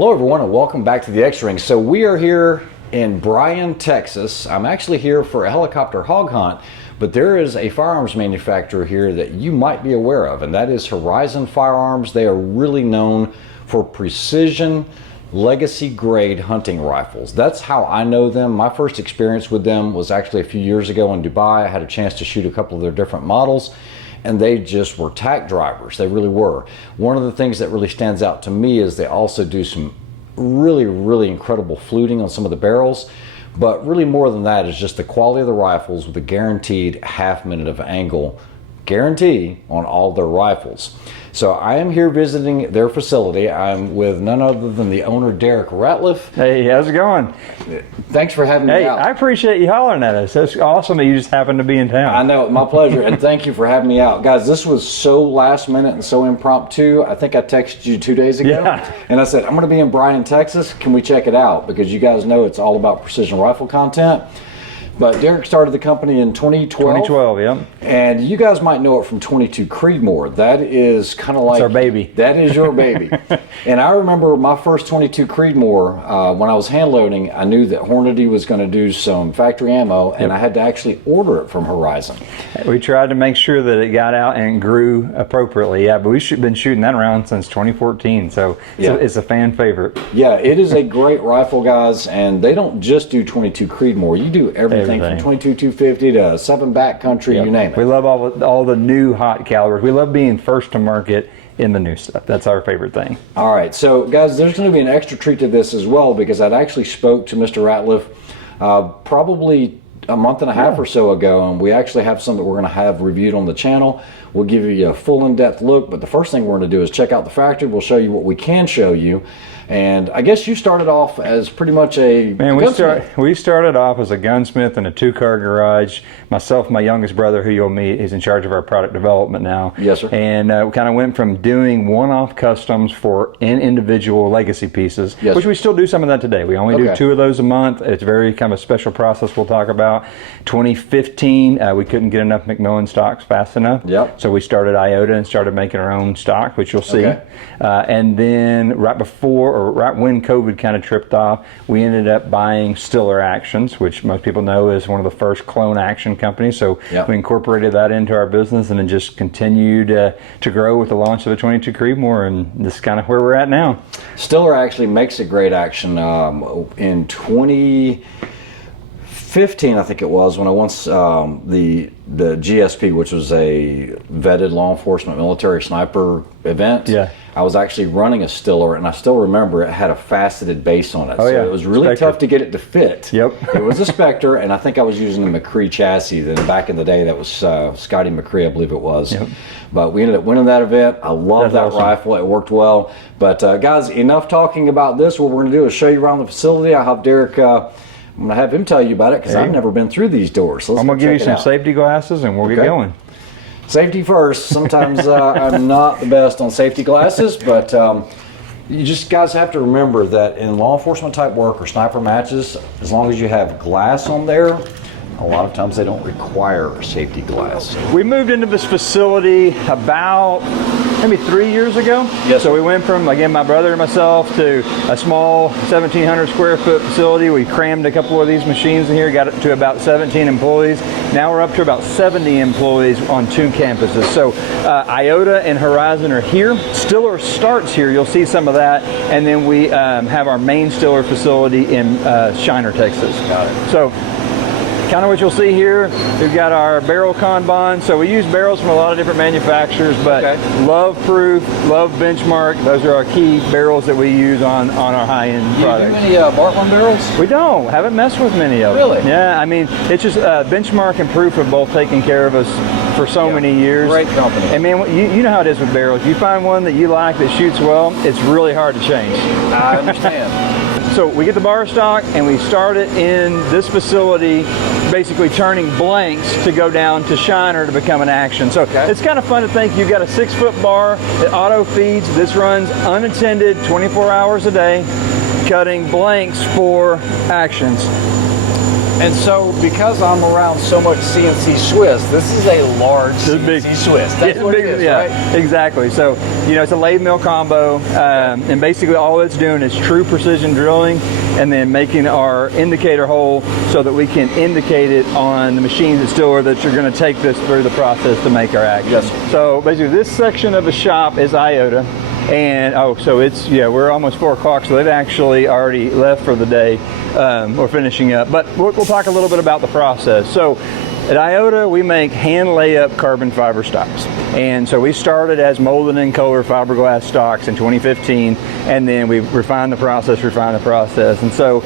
Hello everyone and welcome back to the X-Ring. So we are here in Bryan, Texas. I'm actually here for a helicopter hog hunt, but there is a firearms manufacturer here that you might be aware of, and that is Horizon Firearms. They are really known for precision, legacy grade hunting rifles. That's how I know them. My first experience with them was actually a few years ago in Dubai. I had a chance to shoot a couple of their different models, and they just were tack drivers. They really were. One of the things that really stands out to me is they also do some really incredible fluting on some of the barrels, but really more than that is just the quality of the rifles with a guaranteed half minute of angle guarantee on all their rifles. So I am here visiting their facility. I'm with none other than the owner, Derek Ratliff. Hey, how's it going? Thanks for having me out. I appreciate you hollering at us. It's awesome that you just happened to be in town. I know, my pleasure, and thank you for having me out. Guys, this was so last minute and so impromptu. I think I texted you 2 days ago, and I said, I'm going to be in Bryan, Texas. Can we check it out? Because you guys know it's all about precision rifle content. But Derek started the company in 2012. 2012, yeah. And you guys might know it from 22 Creedmoor. That is kind of like... It's our baby. That is your baby. And I remember my first 22 Creedmoor, when I was hand loading, I knew that Hornady was going to do some factory ammo, and I had to actually order it from Horizon. We tried to make sure that it got out and grew appropriately, yeah, but we've been shooting that around since 2014, so it's a fan favorite. Yeah, it is a great rifle, guys, and they don't just do 22 Creedmoor. You do everything from 22 250 to 7 backcountry, you name it. We love all the new hot calibers. We love being first to market in the new stuff. That's our favorite thing. All right, so guys, there's going to be an extra treat to this as well, because I'd actually spoke to Mr. Ratliff probably a month and a half or so ago, and we actually have some that we're going to have reviewed on the channel. We'll give you a full in-depth look, but the first thing we're going to do is check out the factory. We'll show you what we can show you. And I guess you started off as pretty much a we started off as a gunsmith in a 2-car garage. Myself, my youngest brother, who you'll meet, he's in charge of our product development now. Yes, sir. And we kind of went from doing one-off customs for individual legacy pieces, which we still do some of that today. We only do 2 of those a month. It's very kind of a special process we'll talk about. 2015, we couldn't get enough McMillan stocks fast enough. So we started IOTA and started making our own stock, which you'll see. And then right when COVID kind of tripped off, we ended up buying Stiller Actions, which most people know is one of the first clone action companies. So we incorporated that into our business and then just continued to grow with the launch of the 22 Creedmoor, and this is kind of where we're at now. Stiller actually makes a great action. In 2015, I think it was, when I once the GSP, which was a vetted law enforcement military sniper event. I was actually running a Stiller, and I still remember it had a faceted base on it. So it was really tough to get it to fit. It was a Spectre, and I think I was using the McCree chassis. Then back in the day, that was Scotty McCree, I believe it was. But we ended up winning that event. I love that rifle. It worked well. But guys, enough talking about this. What we're going to do is show you around the facility. I have Derek. I'm going to have him tell you about it, because I've never been through these doors. So I'm going to give you some safety glasses, and we'll get going. Safety first. Sometimes I'm not the best on safety glasses, but you just guys have to remember that in law enforcement type work or sniper matches, as long as you have glass on there, a lot of times they don't require a safety glass. We moved into this facility about maybe 3 years ago. So we went from, again, my brother and myself, to a small 1,700 square foot facility. We crammed a couple of these machines in here, got it to about 17 employees. Now we're up to about 70 employees on 2 campuses. So IOTA and Horizon are here. Stiller starts here. You'll see some of that. And then we have our main Stiller facility in Shiner, Texas. So kind of what you'll see here, we've got our barrel Kanban. So we use barrels from a lot of different manufacturers, but Love Proof, Love Benchmark, those are our key barrels that we use on our high-end products. Do you do any Bartman barrels? We don't. Haven't messed with many of them. Really? Yeah, I mean, it's just Benchmark and Proof have both taken care of us for so many years. Great company. And man, you know how it is with barrels. You find one that you like that shoots well, it's really hard to change. I understand. So we get the bar stock and we start it in this facility, basically turning blanks to go down to Shiner to become an action. So it's kind of fun to think you've got a 6-foot bar that auto feeds. This runs unattended 24 hours a day, cutting blanks for actions. And so, because I'm around so much CNC Swiss, this is a large CNC Swiss. That's what it is, right? Exactly. So, you know, it's a lathe mill combo, and basically all it's doing is true precision drilling and then making our indicator hole so that we can indicate it on the machines that still are that you're going to take this through the process to make our action. Yes. So basically this section of the shop is IOTA. And so it's, yeah, we're almost 4 o'clock, so they've actually already left for the day. We're finishing up, but we'll talk a little bit about the process. So at IOTA, we make hand layup carbon fiber stocks. And so we started as molded and colored fiberglass stocks in 2015, and then we refined the process. And so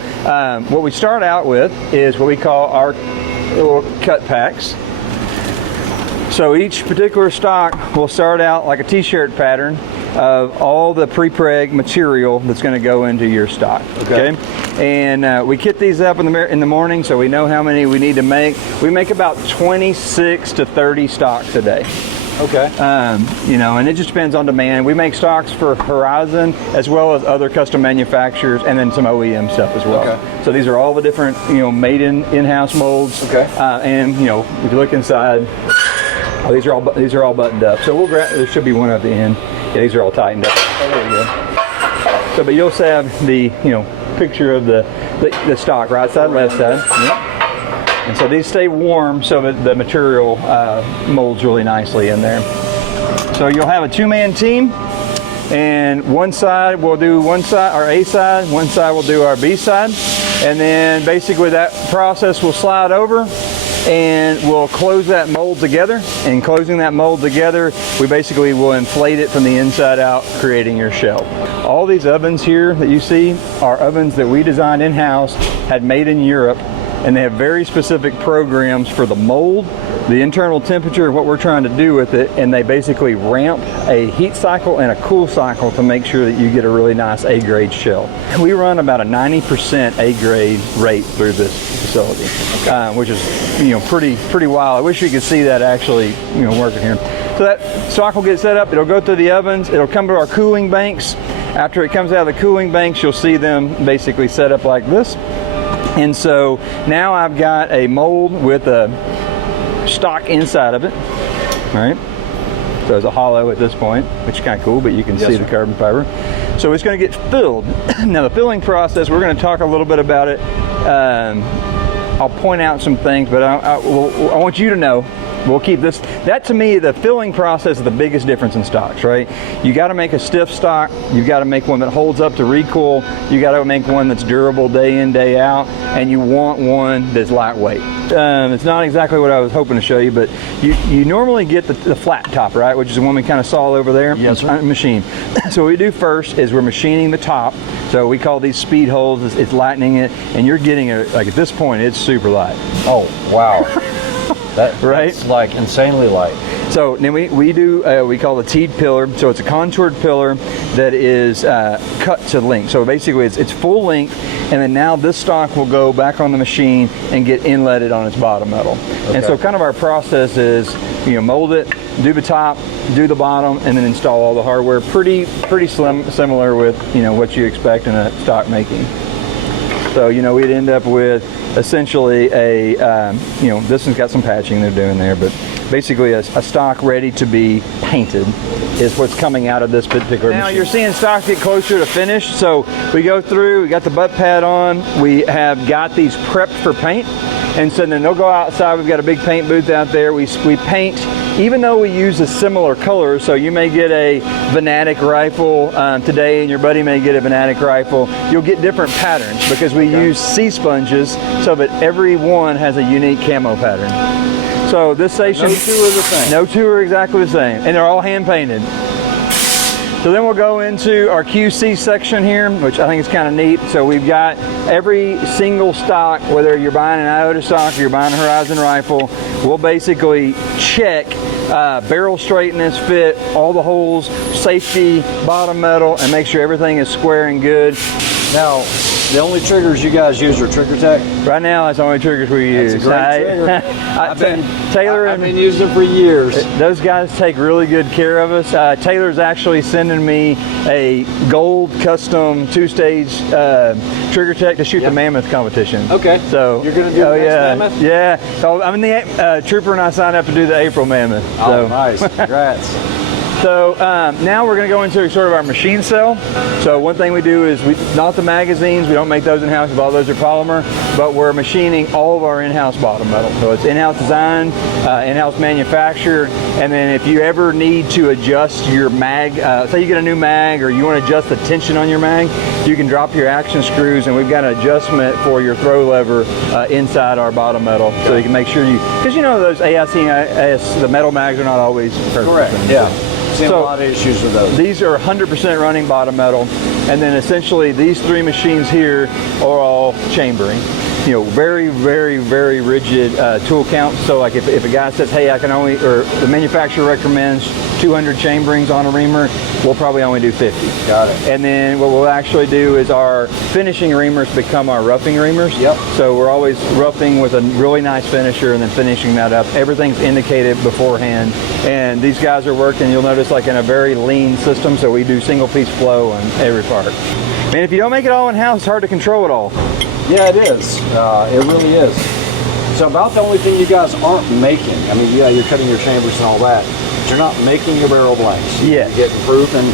what we start out with is what we call our little cut packs. So each particular stock will start out like a t-shirt pattern of all the pre-preg material that's going to go into your stock. Okay. And we kit these up in the morning, so we know how many we need to make. We make about 26 to 30 stocks a day. Okay. You know, and it just depends on demand. We make stocks for Horizon as well as other custom manufacturers, and then some OEM stuff as well. Okay. So these are all the different, you know, made in-house molds. Okay. And you know, if you look inside, these are all buttoned up. So we'll grab. There should be one at the end. Yeah, these are all tightened up. Oh, there you go. So, but you'll have the, you know, picture of the stock, right side, left side. Yep. And so these stay warm so that the material molds really nicely in there. So you'll have a 2-man team, and one side we'll do our A side, one side we'll do our B side, and then basically that process will slide over and we'll close that mold together. And closing that mold together, we basically will inflate it from the inside out, creating your shell. All these ovens here that you see are ovens that we designed in-house, had made in Europe, and they have very specific programs for the mold, the internal temperature, what we're trying to do with it, and they basically ramp a heat cycle and a cool cycle to make sure that you get a really nice A-grade shell. We run about a 90% A-grade rate through this facility, which is, you know, pretty wild. I wish you could see that actually, you know, working here. So that stock will get set up, it'll go through the ovens, it'll come to our cooling banks. After it comes out of the cooling banks, you'll see them basically set up like this. And so now I've got a mold with a stock inside of it, right? So it's a hollow at this point, which is kind of cool, but you can see the carbon fiber. So it's going to get filled. Now the filling process, we're going to talk a little bit about it. I'll point out some things, but I want you to know, we'll keep this. That to me, the filling process is the biggest difference in stocks, right? You got to make a stiff stock. You got to make one that holds up to recoil. You got to make one that's durable day in, day out, and you want one that's lightweight. It's not exactly what I was hoping to show you, but you normally get the flat top, right? Which is the one we kind of saw over there. Yes, sir. Machine. So what we do first is we're machining the top. So we call these speed holes. It's lightening it, and you're getting like at this point, it's super light. Oh, wow. That's like insanely light. So then we do, we call the teed pillar. So it's a contoured pillar that is cut to length. So basically it's full length, and then now this stock will go back on the machine and get inletted on its bottom metal. Okay. And so kind of our process is, you know, mold it, do the top, do the bottom, and then install all the hardware. Pretty similar with, you know, what you expect in a stock making. So, you know, we'd end up with essentially a, you know, this one's got some patching they're doing there, but basically a stock ready to be painted is what's coming out of this particular machine. Now you're seeing stocks get closer to finish. So we go through, we got the butt pad on, we have got these prepped for paint. And so then they'll go outside. We've got a big paint booth out there. We paint, even though we use a similar color. So you may get a Venatic rifle today, and your buddy may get a Venatic rifle. You'll get different patterns because we use sea sponges so that every one has a unique camo pattern. So this station, no two are the same. No two are exactly the same, and they're all hand painted. So then we'll go into our QC section here, which I think is kind of neat. So we've got every single stock, whether you're buying an IOTA stock or you're buying a Horizon rifle, we'll basically check barrel straightness, fit, all the holes, safety, bottom metal, and make sure everything is square and good. Now, The only triggers you guys use are Trigger Tech? Right now, that's the only triggers we use. It's a great trigger. I've been using them for years. Those guys take really good care of us. Taylor's actually sending me a gold custom 2-stage Trigger Tech to shoot the Mammoth competition. Okay. So you're going to do the next Mammoth? Yeah. So I'm in the Trooper, and I signed up to do the April Mammoth. Oh, nice. Congrats. So now we're going to go into sort of our machine cell. So one thing we do is not the magazines, we don't make those in-house because all those are polymer, but we're machining all of our in-house bottom metal. So it's in-house design, in-house manufactured, and then if you ever need to adjust your mag, say you get a new mag or you want to adjust the tension on your mag, you can drop your action screws, and we've got an adjustment for your throw lever inside our bottom metal, so you can make sure because you know those AICS, the metal mags are not always perfect. Correct, yeah. Seen a lot of issues with those. These are 100% running bottom metal, and then essentially these 3 machines here are all chambering. You know, very, very, very rigid tool counts. So like if a guy says, hey, I can only, or the manufacturer recommends 200 chamberings on a reamer, we'll probably only do 50. Got it. And then what we'll actually do is our finishing reamers become our roughing reamers. Yep. So we're always roughing with a really nice finisher and then finishing that up. Everything's indicated beforehand. And these guys are working, you'll notice, like in a very lean system. So we do single piece flow on every part. And if you don't make it all in-house, it's hard to control it all. Yeah, it is. It really is. So about the only thing you guys aren't making, I mean, yeah, you're cutting your chambers and all that, but you're not making your barrel blanks. Yeah. You're getting proof and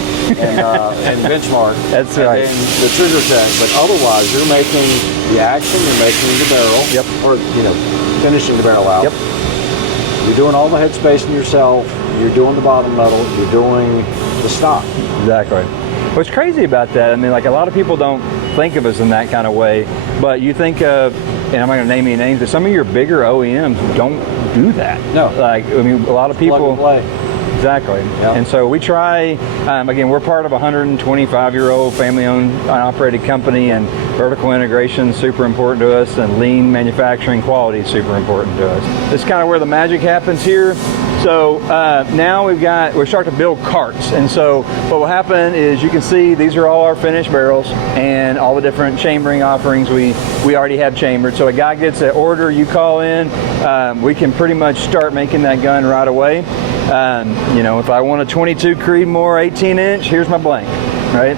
benchmark. That's and right. And then the Trigger Tech, but otherwise you're making the action, you're making the barrel. Yep. Or, finishing the barrel out. Yep. You're doing all the head spacing yourself, you're doing the bottom metal, you're doing the stock. Exactly. What's crazy about that, I mean, like a lot of people don't think of us in that kind of way, but you think of, and I'm not going to name any names, but some of your bigger OEMs don't do that. No. Like, I mean, a lot of people. Plug and play. Exactly. Yep. And so we try, again, we're part of a 125-year-old family-owned and operated company, and vertical integration is super important to us, and lean manufacturing quality is super important to us. This is kind of where the magic happens here. So now we're starting to build carts, and so what will happen is you can see these are all our finished barrels and all the different chambering offerings we already have chambered. So a guy gets an order, you call in, we can pretty much start making that gun right away. If I want a 22 Creedmoor 18-inch, here's my blank, right?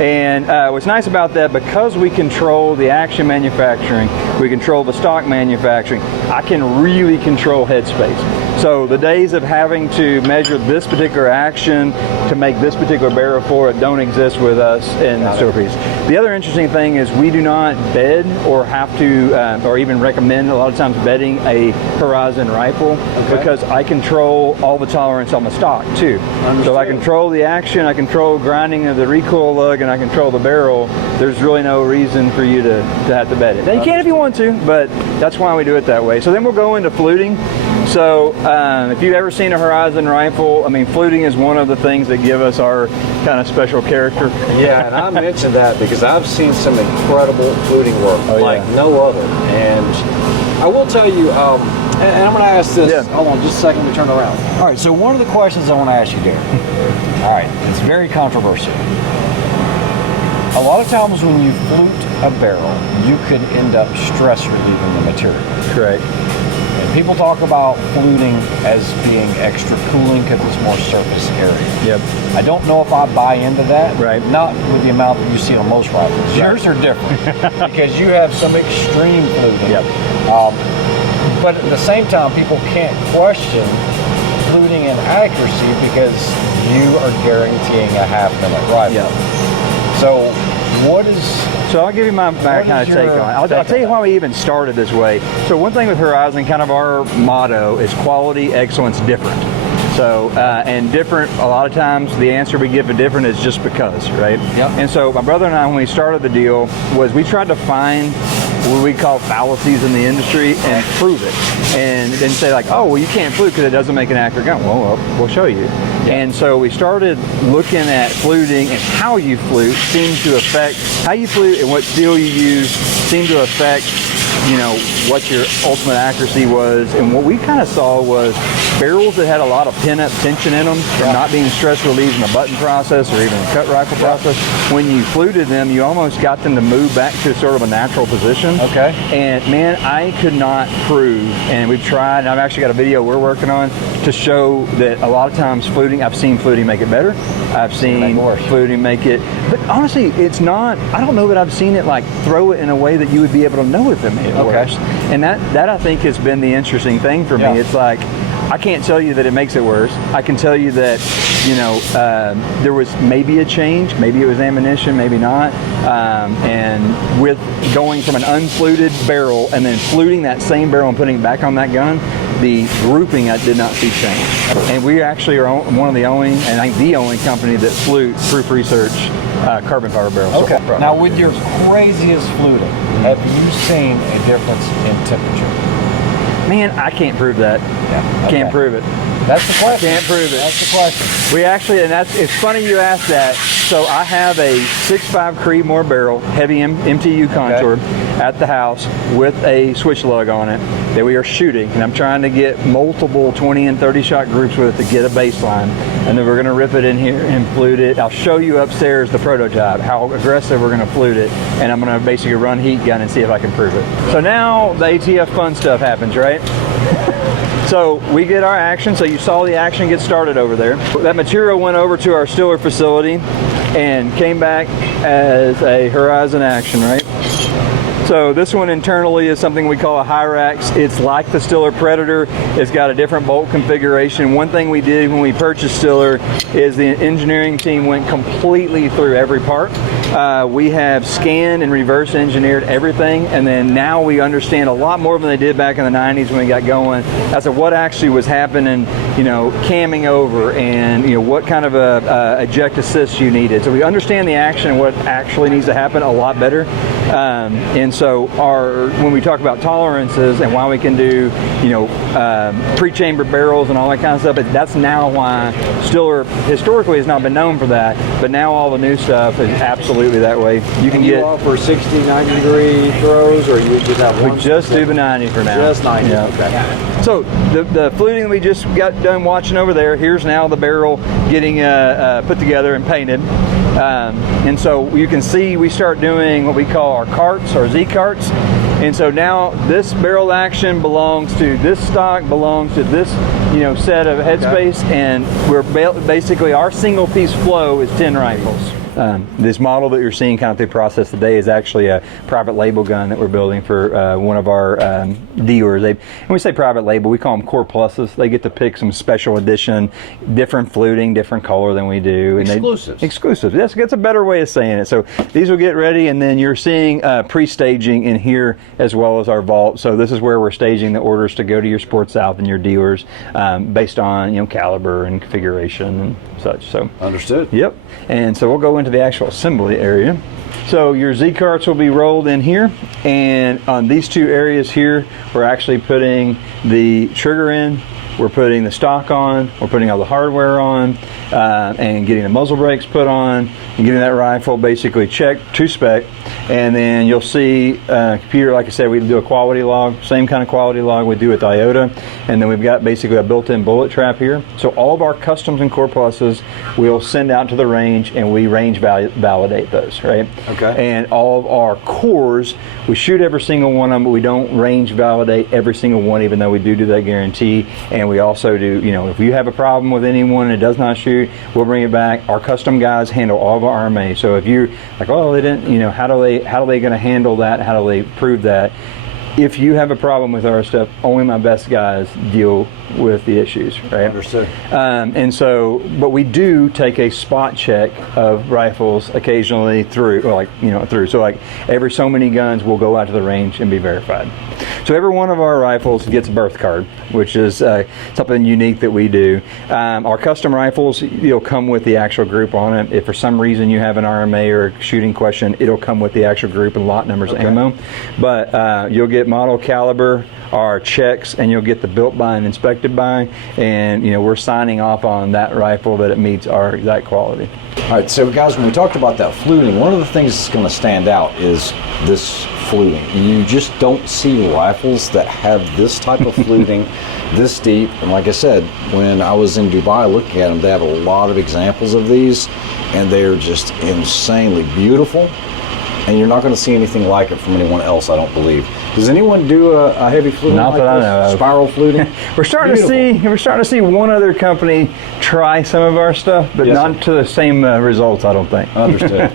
And what's nice about that, because we control the action manufacturing, we control the stock manufacturing, I can really control headspace. So the days of having to measure this particular action to make this particular barrel for it don't exist with us in the store piece. The other interesting thing is we do not bed or have to, or even recommend a lot of times bedding a Horizon rifle, because I control all the tolerance on the stock too. Understood. So I control the action, I control grinding of the recoil lug, and I control the barrel. There's really no reason for you to have to bed it. Now you can if you want to, but that's why we do it that way. So then we'll go into fluting. So if you've ever seen a Horizon rifle, I mean, fluting is one of the things that give us our kind of special character. Yeah, and I mentioned that because I've seen some incredible fluting work like no other. And I will tell you, and I'm going to ask this. Yeah. Hold on just a second to turn around. All right, so one of the questions I want to ask you, Derek. All right, it's very controversial. A lot of times when you flute a barrel, you could end up stress relieving the material. Correct. And people talk about fluting as being extra cooling because it's more surface area. Yep. I don't know if I buy into that. Right. Not with the amount that you see on most rifles. Right. Yours are different because you have some extreme fluting. Yep. But at the same time, people can't question fluting and accuracy because you are guaranteeing a half-minute rifle. Yep. So So I'll give you my kind of take on it. I'll tell you why we even started this way. So one thing with Horizon, kind of our motto is quality, excellence, different. So, and different, a lot of times the answer we give for different is just because, right? Yep. And so my brother and I, when we started the deal, was we tried to find what we call fallacies in the industry and prove it. And then say like, oh, well, you can't flute because it doesn't make an accurate gun. Well, we'll show you. Yep. And so we started looking at fluting, and how you flute seems to affect, how you flute and what steel you use seem to affect, what your ultimate accuracy was. And what we kind of saw was barrels that had a lot of pin-up tension in them from not being stress relieved in the button process or even the cut rifle process, when you fluted them, you almost got them to move back to sort of a natural position. Okay. And man, I could not prove, and we've tried, and I've actually got a video we're working on to show that a lot of times fluting, I've seen fluting make it better. I've seen fluting make it, but honestly, it's not, I don't know that I've seen it like throw it in a way that you would be able to know if it made it worse. And that I think has been the interesting thing for me. It's like, I can't tell you that it makes it worse. I can tell you that, you know, there was maybe a change, maybe it was ammunition, maybe not. And with going from an unfluted barrel and then fluting that same barrel and putting it back on that gun, the grouping I did not see change. And we actually are one of the only, and I think the only company that flute proof research carbon fiber barrels. Okay. Now with your craziest fluting, have you seen a difference in temperature? Man, I can't prove that. Can't prove it. That's the question. Can't prove it. That's the question. We actually, and it's funny you asked that. So I have a 6.5 Creedmoor barrel, heavy MTU contour at the house with a switch lug on it that we are shooting, and I'm trying to get multiple 20 and 30 shot groups with it to get a baseline, and then we're going to rip it in here and flute it. I'll show you upstairs the prototype, how aggressive we're going to flute it, and I'm going to basically run heat gun and see if I can prove it. So now the ATF fun stuff happens, right? So we get our action, so you saw the action get started over there. That material went over to our Stiller facility and came back as a Horizon action, right? So this one internally is something we call a Hyrax. It's like the Stiller Predator. It's got a different bolt configuration. One thing we did when we purchased Stiller is the engineering team went completely through every part. We have scanned and reverse engineered everything, and then now we understand a lot more than they did back in the 90s when we got going as to what actually was happening, you know, camming over, and you know what kind of a eject assist you needed. So we understand the action and what actually needs to happen a lot better. And so when we talk about tolerances and why we can do, you know, pre-chambered barrels and all that kind of stuff, that's now why Stiller historically has not been known for that, but now all the new stuff is absolutely that way. You can get offer 60, 90 degree throws, or you just have one? We just do the 90 for now. Just 90, yeah. Okay. So the fluting we just got done watching over there, here's now the barrel getting put together and painted. And so you can see we start doing what we call our carts, our Z carts. And so now this barrel action belongs to this stock, belongs to this, you know, set of headspace, and we're basically our single piece flow is 10 rifles. This model that you're seeing kind of through process today is actually a private label gun that we're building for one of our dealers. When we say private label, we call them Core Pluses. They get to pick some special edition, different fluting, different color than we do. Exclusives. Exclusives. That's a better way of saying it. So these will get ready, and then you're seeing pre-staging in here as well as our vault. So this is where we're staging the orders to go to your Sports South and your dealers based on, you know, caliber and configuration and such. So Understood. Yep. And so we'll go into the actual assembly area. So your Z carts will be rolled in here, and on these two areas here, we're actually putting the trigger in, we're putting the stock on, we're putting all the hardware on, and getting the muzzle brakes put on, and getting that rifle basically checked to spec. And then you'll see computer, like I said, we do a quality log, same kind of quality log we do with IOTA. And then we've got basically a built-in bullet trap here. So all of our customs and Core Pluses we'll send out to the range, and we range validate those, right? Okay. And all of our cores, we shoot every single one of them, but we don't range validate every single one, even though we do that guarantee. And we also do, you know, if you have a problem with anyone and it does not shoot, we'll bring it back. Our custom guys handle all of our RMA. So if you're like, oh, they didn't, you know, how are they going to handle that? How do they prove that? If you have a problem with our stuff, only my best guys deal with the issues, right? Understood. And so, but we do take a spot check of rifles occasionally through, or like, you know, through. So like every so many guns will go out to the range and be verified. So every one of our rifles gets a birth card, which is something unique that we do. Our custom rifles, you'll come with the actual group on it. If for some reason you have an RMA or a shooting question, it'll come with the actual group and lot numbers of ammo. But you'll get model, caliber, our checks, and you'll get the built by and inspected by, and we're signing off on that rifle that it meets our exact quality. All right, so guys, when we talked about that fluting, one of the things that's going to stand out is this fluting. You just don't see rifles that have this type of fluting this deep. And like I said, when I was in Dubai looking at them, they have a lot of examples of these, and they're just insanely beautiful. And you're not going to see anything like it from anyone else, I don't believe. Does anyone do a heavy fluting? Not like that this? I know of. Spiral fluting. We're starting to see one other company try some of our stuff, but not to the same results, I don't think. Understood.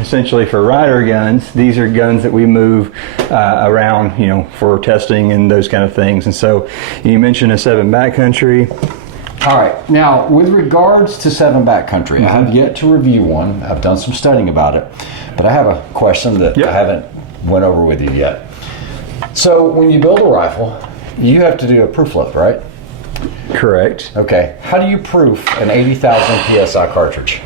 Essentially, for rider guns, these are guns that we move around, for testing and those kind of things. And so, you mentioned a 7 backcountry. All right. Now, with regards to 7 backcountry, I have yet to review one. I've done some studying about it, but I have a question that I haven't went over with you yet. So, when you build a rifle, you have to do a proof lift, right? Correct. Okay. How do you proof an 80,000 PSI cartridge?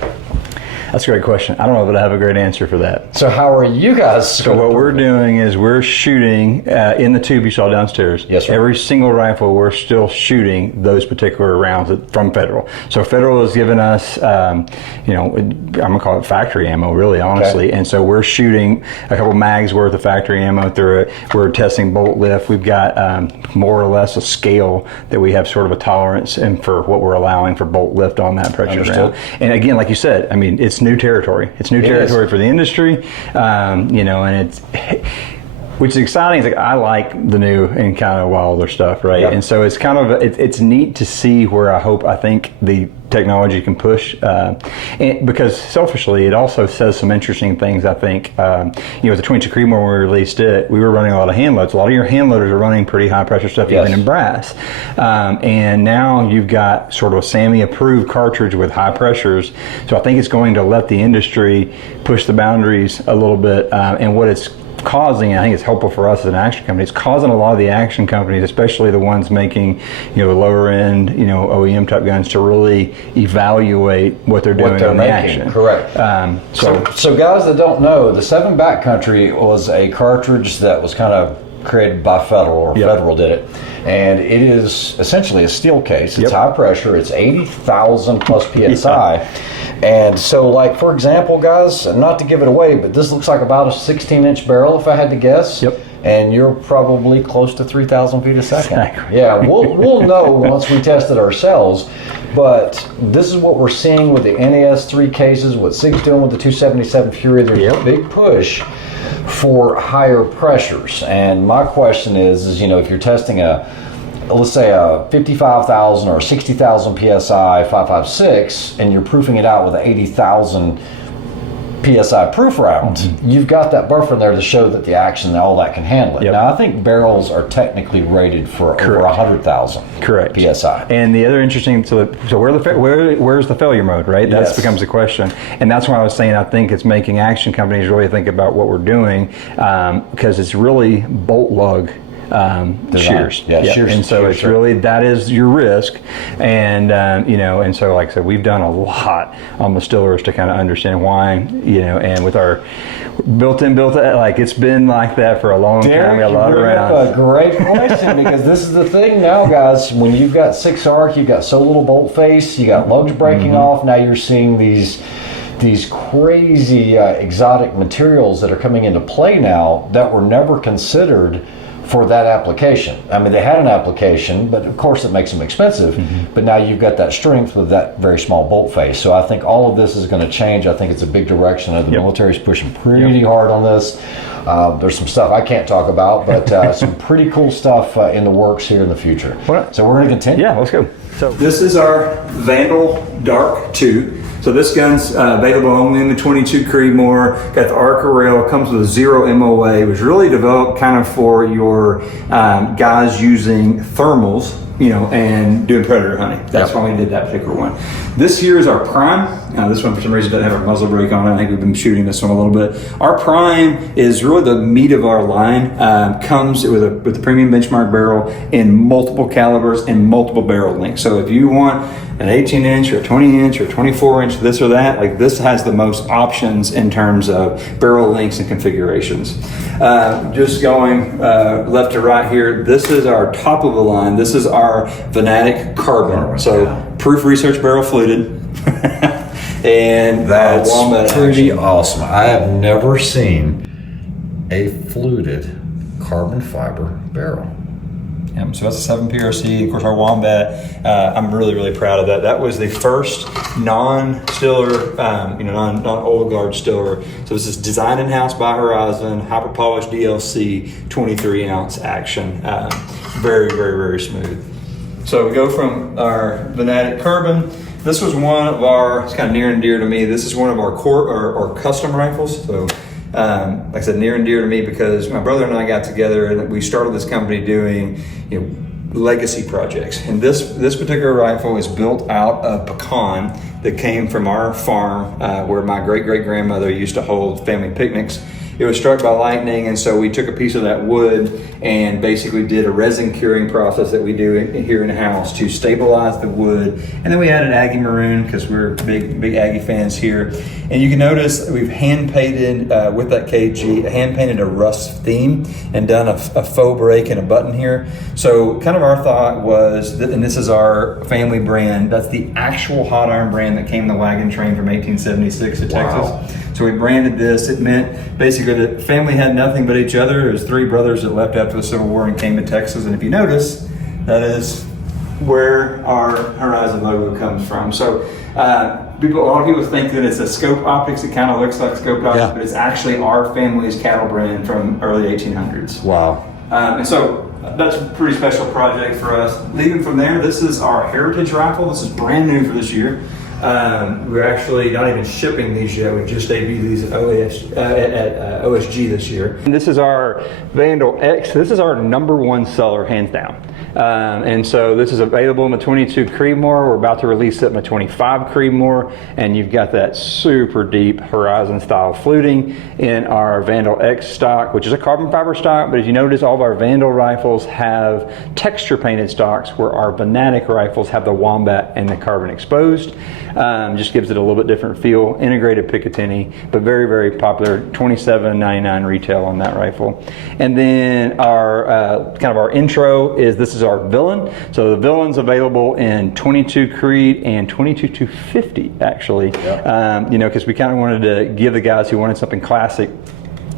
That's a great question. I don't know that I have a great answer for that. So how are you guys? So what we're doing is we're shooting in the tube you saw downstairs. Yes, sir. Every single rifle, we're still shooting those particular rounds from Federal. So Federal has given us, I'm gonna call it factory ammo, really, honestly. Okay. And so we're shooting a couple mags worth of factory ammo through it. We're testing bolt lift. We've got more or less a scale that we have sort of a tolerance and for what we're allowing for bolt lift on that pressure round. And again, like you said, I mean, it's new territory. It's new territory for the industry, and it's, which is exciting. It's like, I like the new and kind of wilder stuff, right? Yep. And so it's kind of, it's neat to see where I think the technology can push, and because selfishly, it also says some interesting things, I think. With the 22 Creedmoor, when we released it, we were running a lot of hand loads. A lot of your hand loaders are running pretty high pressure stuff, even in brass. And now you've got sort of a SAMI approved cartridge with high pressures. So I think it's going to let the industry push the boundaries a little bit, and what it's causing, and I think it's helpful for us as an action company, it's causing a lot of the action companies, especially the ones making, lower end, OEM type guns, to really evaluate what they're doing on the action. Correct. So guys that don't know, the 7 backcountry was a cartridge that was kind of created by Federal, or Federal did it. And it is essentially a steel case. It's high pressure. It's 80,000 plus PSI. And so, like, for example, guys, not to give it away, but this looks like about a 16-inch barrel, if I had to guess. Yep. And you're probably close to 3,000 feet a second. Exactly. Yeah, we'll know once we test it ourselves. But this is what we're seeing with the NAS 3 cases, what SIG's doing with the 277 Fury. There's a big push for higher pressures. And my question is if you're testing let's say a 55,000 or 60,000 PSI 5.56, and you're proofing it out with an 80,000 PSI proof round, you've got that buffer in there to show that the action and all that can handle it. Now, I think barrels are technically rated for over 100,000 PSI. And the other interesting, so where's the failure mode, right? That becomes the question. And that's why I was saying I think it's making action companies really think about what we're doing, because it's really bolt lug shears. Shears. And so it's really, that is your risk. And, and so like I said, we've done a lot on the stillers to kind of understand why, and with our built-in, like it's been like that for a long time. We got a lot of rounds. A great question, because this is the thing now, guys, when you've got 6 arc, you've got so little bolt face, you got lugs breaking off, now you're seeing these crazy exotic materials that are coming into play now that were never considered for that application. I mean, they had an application, but of course it makes them expensive, but now you've got that strength with that very small bolt face. So I think all of this is going to change. I think it's a big direction. The military's pushing pretty hard on this. There's some stuff I can't talk about, but some pretty cool stuff in the works here in the future. So we're going to continue. Yeah, let's go. So this is our Vandal Dark 2. So this gun's available only in the 22 Creedmoor. Got the Arca rail, comes with a 0 MOA. It was really developed kind of for your guys using thermals, and doing predator hunting. That's why we did that particular one. This here is our Prime. This one for some reason doesn't have a muzzle brake on it. I think we've been shooting this one a little bit. Our Prime is really the meat of our line. Comes with a premium benchmark barrel in multiple calibers and multiple barrel lengths. So if you want an 18-inch or a 20-inch or 24-inch, this or that. Like, this has the most options in terms of barrel lengths and configurations. Just going left to right here, this is our top of the line. This is our Venatic Carbon. So proof research barrel fluted. And that's pretty action. awesome. I have never seen a fluted carbon fiber barrel. So that's a 7 PRC. Of course, our Wombat, I'm really proud of that. That was the first non-stiller, non-old guard stiller. So this is designed in-house by Horizon, hyper-polished DLC, 23-ounce action. Very smooth. So we go from our Venatic Carbon. This was one of our, it's kind of near and dear to me. This is one of our core or custom rifles. So like I said, near and dear to me because my brother and I got together and we started this company doing, legacy projects. And this particular rifle is built out of pecan that came from our farm where my great-great-grandmother used to hold family picnics. It was struck by lightning, and so we took a piece of that wood and basically did a resin curing process that we do here in the house to stabilize the wood. And then we added Aggie Maroon because we're big Aggie fans here. And you can notice that we've hand painted with that KG, hand painted a rust theme and done a faux break and a button here. So kind of our thought was, and this is our family brand, that's the actual hot iron brand that came in the wagon train from 1876 to Texas. So we branded this. It meant basically that family had nothing but each other. There was 3 brothers that left after the Civil War and came to Texas. And if you notice, that is where our Horizon logo comes from. So a lot of people think that it's a scope optics. It kind of looks like scope optics, but it's actually our family's cattle brand from early 1800s. Wow. And so that's a pretty special project for us. Leaving from there, this is our Heritage rifle. This is brand new for this year. We're actually not even shipping these yet. We just debuted these at OSG this year. And this is our Vandal X. This is our #1 seller, hands down. And so this is available in the 22 Creedmoor. We're about to release it in the 25 Creedmoor. And you've got that super deep Horizon style fluting in our Vandal X stock, which is a carbon fiber stock. But as you notice, all of our Vandal rifles have texture painted stocks where our Venatic rifles have the Wombat and the carbon exposed. Just gives it a little bit different feel. Integrated Picatinny, but very popular. $27.99 retail on that rifle. And then our kind of our intro is, this is our Villain. So the Villain's available in 22 Creed and 22 250 actually. Yep. Because we kind of wanted to give the guys who wanted something classic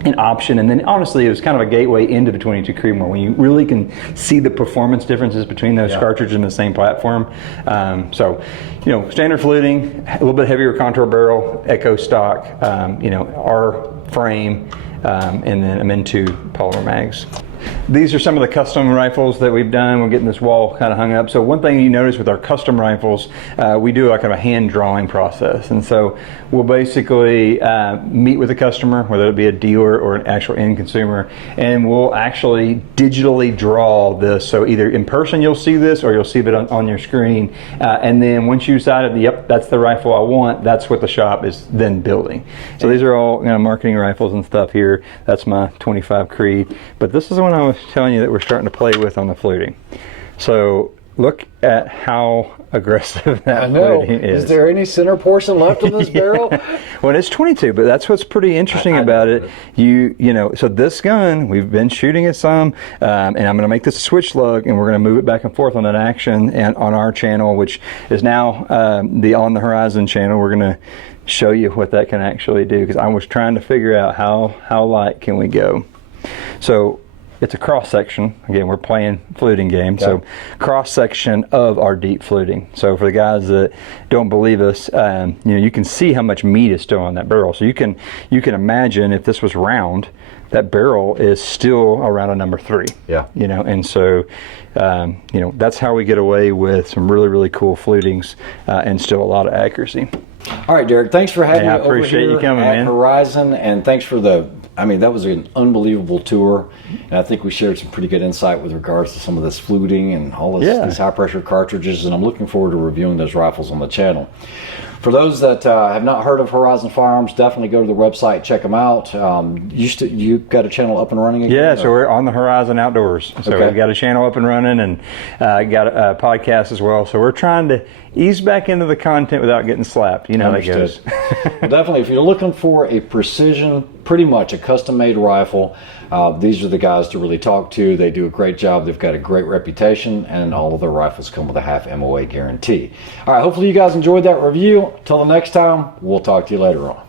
an option, and then honestly it was kind of a gateway into the 22 Creedmoor when you really can see the performance differences between those cartridges in the same platform. Standard fluting, a little bit heavier contour barrel, Echo stock, our frame, and then M2 polymer mags. These are some of the custom rifles that we've done. We're getting this wall kind of hung up. So one thing you notice with our custom rifles, we do like a hand drawing process. And so we'll basically meet with a customer, whether it be a dealer or an actual end consumer, and we'll actually digitally draw this. So either in person you'll see this or you'll see it on your screen. And then once you decide, yep, that's the rifle I want, that's what the shop is then building. So these are all marketing rifles and stuff here. That's my 25 Creed. But this is the one I was telling you that we're starting to play with on the fluting. So look at how aggressive that fluting is. Is there any center portion left in this barrel? Well, it's 22, but that's what's pretty interesting about it. So this gun, we've been shooting it some, and I'm going to make this a switch lug, and we're going to move it back and forth on that action and on our channel, which is now the On the Horizon channel. We're going to show you what that can actually do, because I was trying to figure out how light can we go. So it's a cross section. Again, we're playing fluting game. Okay. So cross section of our deep fluting. So for the guys that don't believe us, you can see how much meat is still on that barrel. So you can imagine if this was round, that barrel is still around a #3. Yeah. And so that's how we get away with some really cool flutings and still a lot of accuracy. All right, Derek, thanks for having me over here. I appreciate you coming, man. Horizon, and thanks for that was an unbelievable tour, and I think we shared some pretty good insight with regards to some of this fluting and all these high pressure cartridges, and I'm looking forward to reviewing those rifles on the channel. For those that have not heard of Horizon Firearms, definitely go to the website, check them out. You got a channel up and running again? Yeah, so we're on the Horizon Outdoors. So we've got a channel up and running, and got a podcast as well. So we're trying to ease back into the content without getting slapped. You know how that goes. Well, definitely, if you're looking for a precision, pretty much a custom-made rifle, these are the guys to really talk to. They do a great job. They've got a great reputation, and all of their rifles come with a half MOA guarantee. All right, hopefully you guys enjoyed that review. Till the next time, we'll talk to you later on.